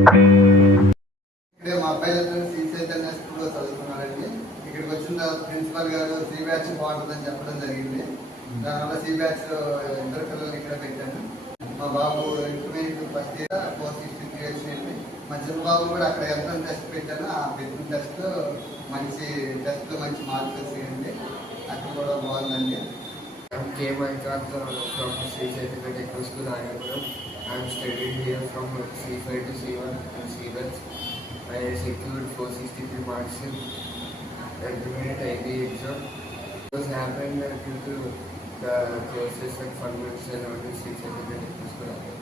ఇక్కడే మా అబ్బాయిలందరూ శ్రీ చైతన్య స్కూల్లో చదువుతున్నారండి. ఇక్కడికి వచ్చిన తర్వాత ప్రిన్సిపల్ గారు సి బ్యాచ్ బాగుంటుందని చెప్పడం జరిగింది. దానివల్ల సి బ్యాచ్ ఇద్దరు పిల్లల్ని ఇక్కడ పెట్టాను. మా బాబు ఇంటర్మీడియట్ ఫస్ట్ ఇయర్ 463 వచ్చింది. మా చిన్న బాబు కూడా అక్కడ ఎంట్రన్స్ టెస్ట్ పెట్టాను. ఆ పెట్టిన టెస్ట్ మంచి టెస్ట్లో మంచి మార్క్స్ వచ్చింది. అక్కడ కూడా బాగుందండి. K. Maikat from Sri Chaitanya Techno School, Ayappuram. I am studying here from C5 to C1 and C1. I secured 463 marks in intermediate IB exam. It was happened due to the courses and fundamentals allowed in Sri Chaitanya Techno School, Ayappuram.